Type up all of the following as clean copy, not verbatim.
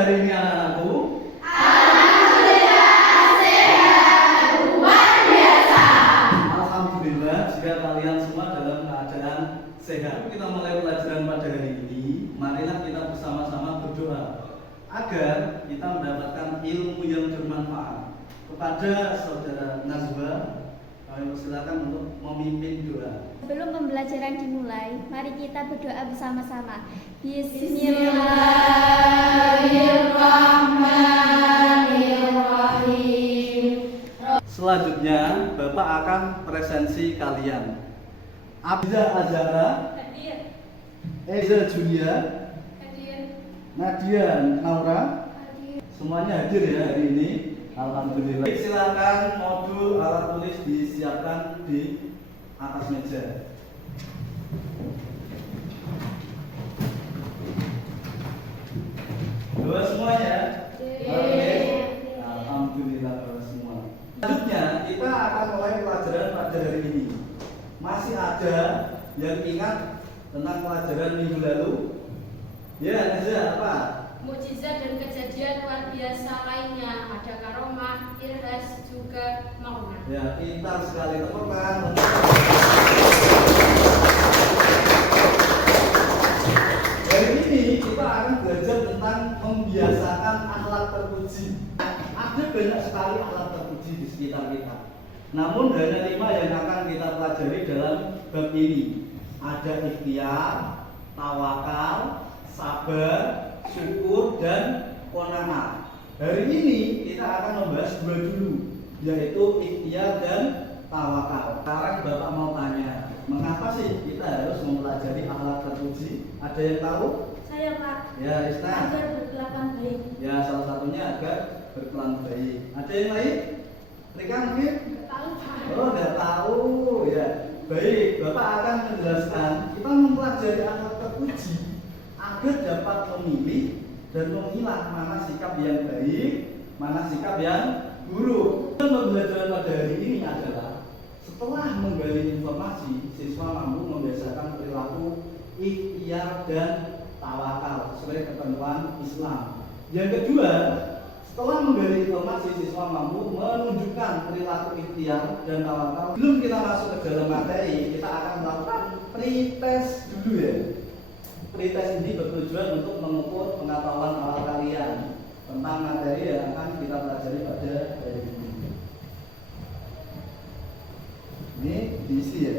hari ini anak-anakku? Alhamdulillah sehat luar biasa. Alhamdulillah jika kalian semua dalam keadaan sehat. Kita mulai pelajaran pada hari ini. Marilah kita bersama-sama berdoa agar kita mendapatkan ilmu yang bermanfaat. Kepada saudara Nazwa, kami persilakan untuk memimpin doa. Sebelum pembelajaran dimulai, mari kita berdoa bersama-sama. Bismillahirrahmanirrahim. Selanjutnya, Bapak akan presensi kalian. Abza Azara, Hadir. Eza Julia, Hadir. Nadia Naura, Hadir. semuanya hadir ya hari ini. Alhamdulillah. Silakan modul alat tulis disiapkan di atas meja. Doa semuanya. Oke. Alhamdulillah doa semua. Selanjutnya kita akan mulai pelajaran pada hari ini. Masih ada yang ingat tentang pelajaran minggu lalu? Ya, Naza, apa? Mukjizat dan kejadian luar biasa lainnya, ada karomah, irhas, juga maunah. Ya, pintar sekali, tepuk tangan. Hari ini kita akan belajar tentang membiasakan akhlak terpuji. Ada banyak sekali akhlak terpuji di sekitar kita. Namun hanya 5 yang akan kita pelajari dalam bab ini. Ada ikhtiar, tawakal, sabar, syukur, dan qanaah. Hari ini kita akan membahas 2 dulu, yaitu ikhtiar dan tawakal. Sekarang Bapak mau tanya, mengapa sih kita harus mempelajari akhlak terpuji? Ada yang tahu? Saya Pak. Ya, Isna. Agar berkelakuan baik. Ya, salah satunya agar berkelakuan baik. Ada yang lain? Rika mungkin? Tahu Pak. Oh, nggak tahu ya. Baik, Bapak akan menjelaskan kita mempelajari akhlak terpuji agar dapat memilih dan memilah mana sikap yang baik, mana sikap yang buruk. Pembelajaran pada hari ini adalah setelah menggali informasi, siswa mampu membiasakan perilaku ikhtiar dan tawakal sesuai ketentuan Islam. Yang kedua, setelah menggali informasi, siswa mampu menunjukkan perilaku ikhtiar dan tawakal. Sebelum kita masuk ke dalam materi, kita akan melakukan pretest dulu ya. Pretest ini bertujuan untuk mengukur pengetahuan awal kalian tentang materi yang akan kita pelajari pada hari ini. Ini diisi ya.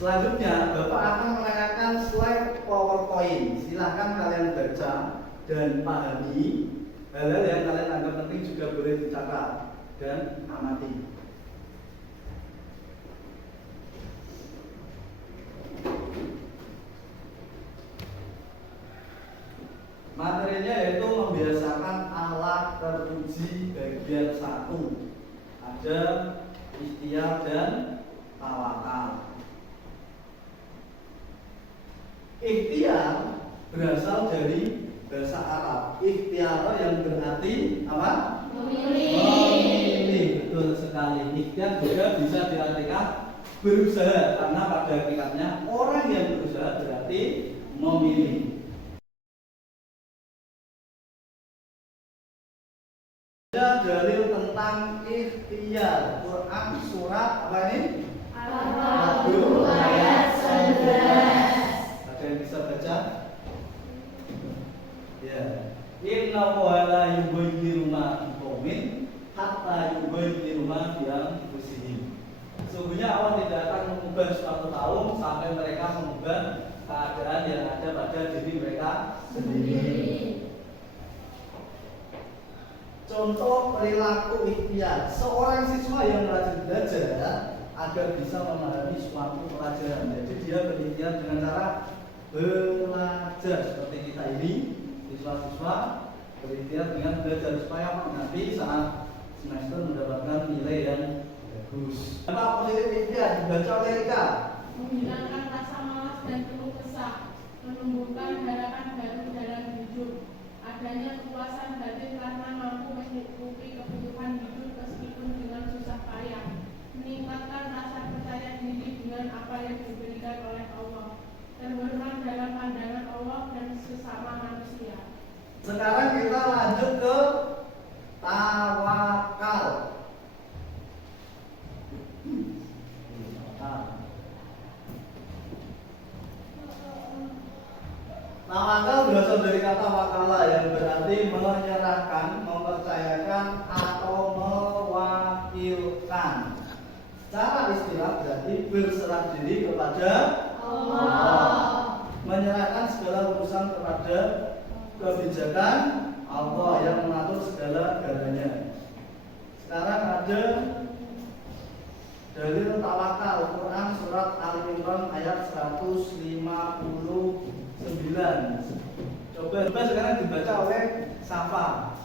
Selanjutnya, Bapak akan menanyakan slide PowerPoint. Silahkan kalian baca dan pahami. Hal-hal yang kalian anggap penting juga boleh dicatat dan amati. Materinya yaitu membiasakan akhlak terpuji bagian 1. Ada ikhtiar dan tawakal. Ikhtiar berasal dari bahasa Arab. Ikhtiar yang berarti apa? Memilih. Betul sekali. Ikhtiar juga bisa diartikan berusaha, karena pada hakikatnya orang yang berusaha berarti memilih. Ada dalil tentang ikhtiar. Quran surat apa ini? Al-Baqarah ayat 11. Ada yang bisa baca? Ya. Inna wa la yughayyiru ma biqaumin hatta yughayyiru ma bi anfusihim. Sesungguhnya Allah tidak akan mengubah suatu kaum sampai mereka mengubah keadaan yang ada pada diri mereka sendiri. Contoh perilaku ikhtiar. Seorang siswa yang rajin belajar agar bisa memahami suatu pelajaran. Jadi dia berikhtiar dengan cara belajar seperti kita ini, siswa-siswa berikhtiar dengan belajar supaya nanti saat semester mendapatkan nilai yang bagus. Dampak positif ikhtiar dibaca oleh Rika. Menghilangkan rasa malas dan keluh kesah, menumbuhkan harapan baru dalam hidup, adanya kepuasan batin karena mampu mencukupi kebutuhan hidup meskipun dengan susah payah, meningkatkan rasa percaya diri dengan apa yang diberikan oleh Allah, terhormat dalam pandangan Allah dan sesama manusia. Sekarang kita lanjut ke tawakal. Tawakal berasal dari kata wakala yang berarti menyerahkan, mempercayakan atau mewakilkan. Secara istilah berarti berserah diri kepada Allah. Menyerahkan segala urusan kepada kebijakan Allah yang mengatur segala-galanya. Sekarang ada dalil tawakal Quran surat Al-Imran ayat 159. Coba sekarang dibaca oleh Safa.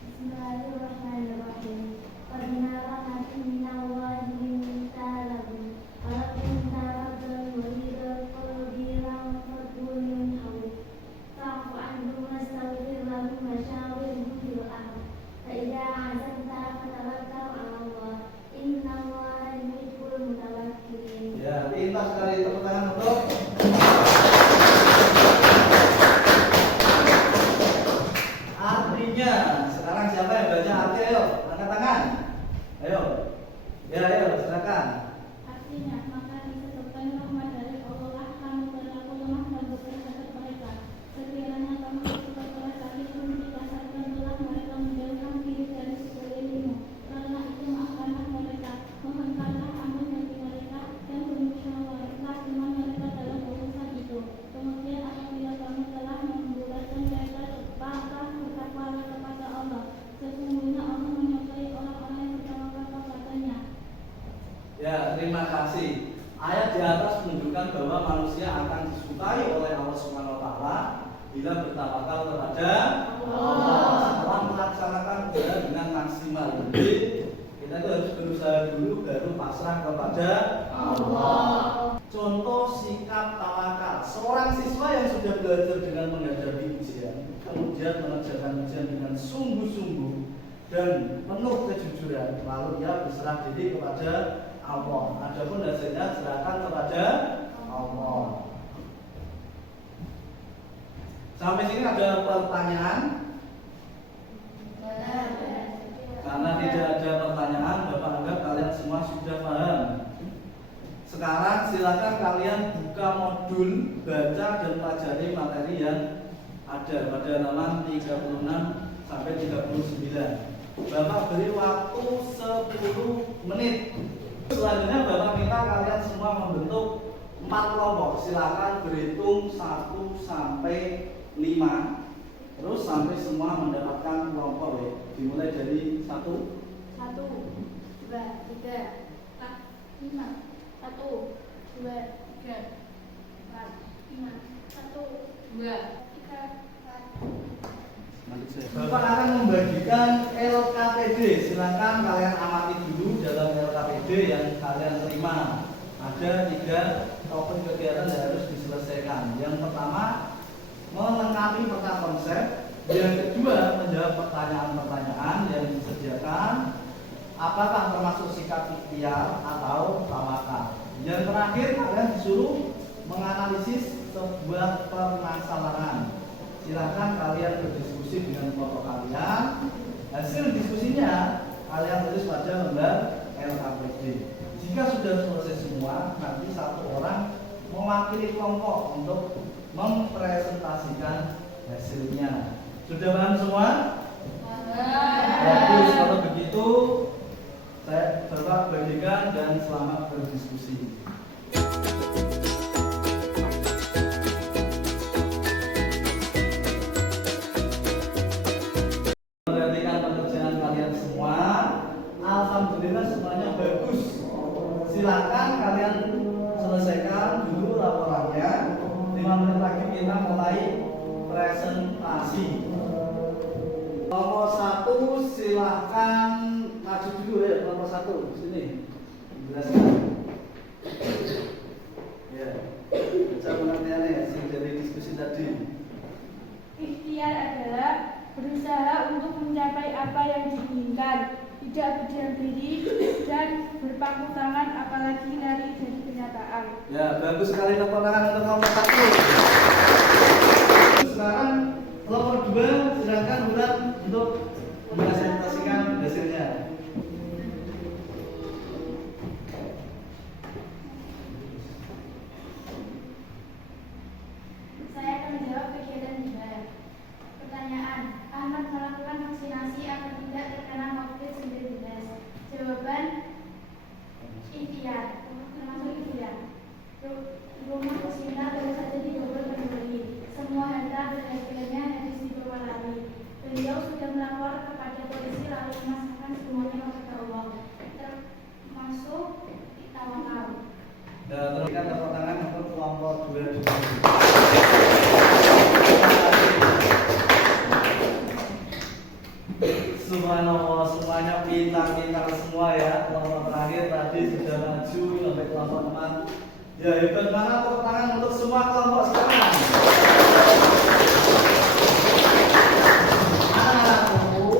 Bismillahirrahmanirrahim. Qadnara nabi minallahi min talabun. Walakin tarakal muridul qalbiran fadulun hawid. Fa'fu anhum wastaghfir lahum wasyawirhum fil amr. Fa idza azamta fatawakkal 'ala Allah. Innallaha yuhibbul mutawakkilin. Ya, pintar sekali, tepuk tangan untuk artinya. Sekarang siapa yang baca arti? Ayo, angkat tangan. Ayo. Ya, ayo, silakan. Artinya, maka disebutkan rahmat dari Allah lah kamu berlaku lemah dan bersahabat mereka. Sekiranya kamu berbuat keras sakit pun dikasarkan telah mereka menjauhkan diri dari sekelilingmu. Karena itu maafkanlah mereka, mohonkanlah ampun bagi mereka dan bermusyawarahlah dengan mereka dalam urusan itu. Kemudian apabila kamu telah membulatkan mereka, maka bertakwalah kepada Allah. Sesungguhnya Allah menyukai orang-orang yang bertawakal kepadanya. Ya, terima kasih. Ayat di atas menunjukkan bahwa manusia akan disukai oleh Allah Subhanahu wa taala bila bertawakal kepada Allah. Setelah melaksanakan ibadah dengan maksimal. Jadi, kita itu harus berusaha dulu baru pasrah kepada Allah. Contoh sikap tawakal. Seorang siswa yang sudah belajar dengan menghadapi ujian, kemudian mengerjakan ujian dengan sungguh-sungguh dan penuh kejujuran, lalu ia berserah diri kepada Allah. Adapun hasilnya serahkan kepada Allah. Sampai sini ada pertanyaan? Karena tidak ada pertanyaan, Bapak anggap kalian semua sudah paham. Sekarang silakan kalian buka modul, baca dan pelajari materi yang ada pada halaman 36 sampai 39. Bapak beri waktu 10 menit. Selanjutnya Bapak minta kalian semua membentuk 4 kelompok. Silakan berhitung 1 sampai 5. Terus sampai semua mendapatkan kelompok ya. Dimulai dari 1, 1, 2, 3, 4, 5. 1, 2, 3, 4, 5. 1, 2, 3, 4. Bapak akan membagikan LKPD. Silakan kalian amati dulu dalam LKPD yang kalian terima. Ada 3 topik kegiatan yang harus diselesaikan. Yang pertama, melengkapi peta konsep. Yang kedua, menjawab pertanyaan-pertanyaan yang disediakan. Apakah termasuk sikap ikhtiar atau tawakal? Yang terakhir, kalian disuruh menganalisis sebuah permasalahan. Silakan kalian berdiskusi dengan kelompok kalian. Hasil diskusinya kalian tulis pada lembar LKPD. Jika sudah selesai semua, nanti satu orang mewakili kelompok untuk mempresentasikan hasilnya. Sudah paham semua? Bagus. Kalau begitu, saya Bapak bagikan dan selamat berdiskusi. Perhatikan pekerjaan kalian semua. Alhamdulillah semuanya bagus. Silakan kalian selesaikan dulu laporannya. 5 menit lagi kita mulai presentasi. Nomor 1 silakan Silahkan maju dulu ya kelompok 1 sini. Jelaskan. Ya. Baca pengertiannya ya, dari diskusi tadi. Ikhtiar adalah berusaha untuk mencapai apa yang diinginkan, tidak berdiam diri dan berpangku tangan, apalagi lari dari kenyataan. Ya, bagus sekali tepuk tangan untuk kelompok 1. Sekarang kelompok 2 silakan Bulan untuk mempresentasikan hasilnya. Saya akan menjawab kegiatan juga. Pertanyaan, Ahmad melakukan vaksinasi agar tidak terkena COVID-19. Jawaban, ikhtiar. Termasuk ikhtiar. Rumah Kusina baru saja dibobol pencuri. Semua harta berharganya habis dibawa lari. Beliau sudah melapor kepada polisi lalu memasukkan semuanya kepada Allah, termasuk tawakal. Dan berikan tepuk tangan untuk kelompok 2 juga. Subhanallah, semuanya pintar-pintar semua ya. Kelompok terakhir tadi sudah maju sampai kelompok 4. Ya, hebat banget, tepuk tangan untuk semua kelompok sekarang. Anak-anakku,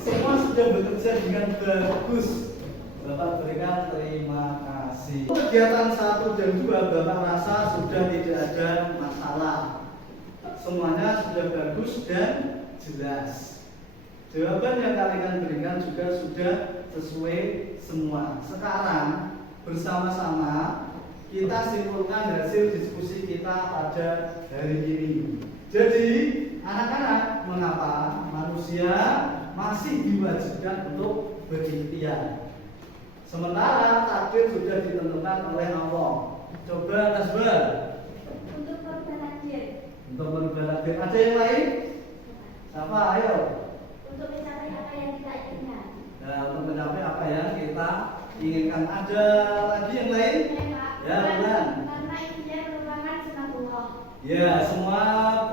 semua sudah bekerja dengan bagus. Bapak berikan terima kasih. Kegiatan 1 dan 2 Bapak rasa sudah tidak ada masalah. Semuanya sudah bagus dan jelas. Jawaban yang kalian berikan juga sudah sesuai semua. Sekarang bersama-sama kita simpulkan hasil diskusi kita pada hari ini. Jadi, anak-anak, mengapa manusia masih diwajibkan untuk berikhtiar? Sementara takdir sudah ditentukan oleh Allah. Coba Nasba. Untuk korban takdir. Untuk merubah takdir. Ada yang lain? Siapa? Ayo. Untuk mencapai apa yang kita inginkan. Nah, untuk mencapai apa yang kita inginkan. Ada lagi yang lain? Ya, Bulan. Karena ikhtiar merupakan sunatullah. Ya, semua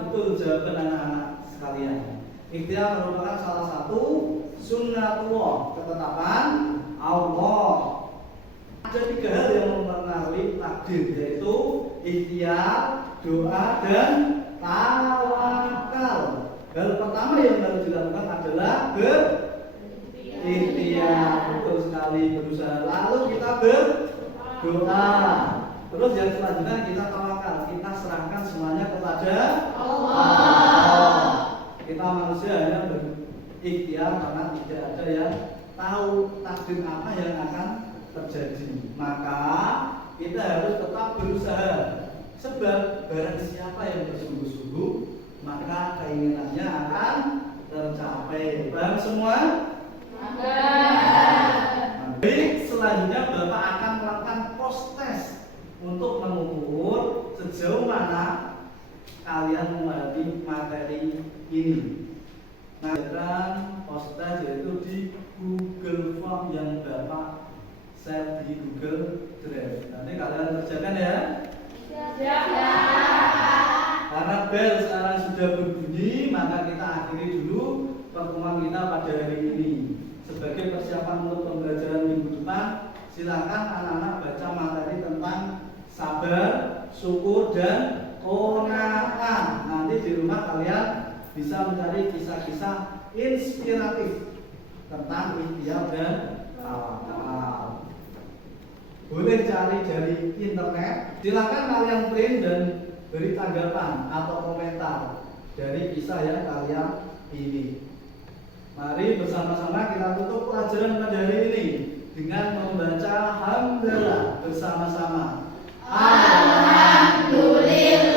betul jawaban anak-anak sekalian. Ikhtiar merupakan salah satu sunnatullah, ketetapan Allah. Ada 3 hal yang mempengaruhi takdir, yaitu ikhtiar, doa, dan tawakal. Hal pertama yang harus dilakukan adalah berikhtiar, betul sekali, berusaha. Lalu kita berdoa. Terus yang selanjutnya kita tawakal, kita serahkan semuanya kepada Allah. Kita manusia hanya berikhtiar karena tidak ada yang tahu takdir apa yang akan terjadi. Maka kita harus tetap berusaha. Sebab barang siapa yang bersungguh-sungguh, maka keinginannya akan tercapai. Paham semua? Baik, selanjutnya Bapak akan melakukan post-test untuk mengukur sejauh mana kalian memahami materi ini. Nah, post-test yaitu di Google Form yang Bapak share di Google Drive. Nanti kalian kerjakan ya. Karena bel sekarang sudah berbunyi, maka kita akhiri dulu pertemuan kita pada hari ini. Sebagai persiapan untuk pembelajaran minggu depan, silakan anak-anak baca materi tentang sabar, syukur, dan qanaah. Nanti di rumah kalian bisa mencari kisah-kisah inspiratif tentang ikhtiar dan tawakal. Boleh cari dari internet. Silakan kalian print dan beri tanggapan atau komentar dari kisah yang kalian pilih. Mari bersama-sama kita tutup pelajaran pada hari ini dengan membaca hamdalah bersama-sama. Alhamdulillah.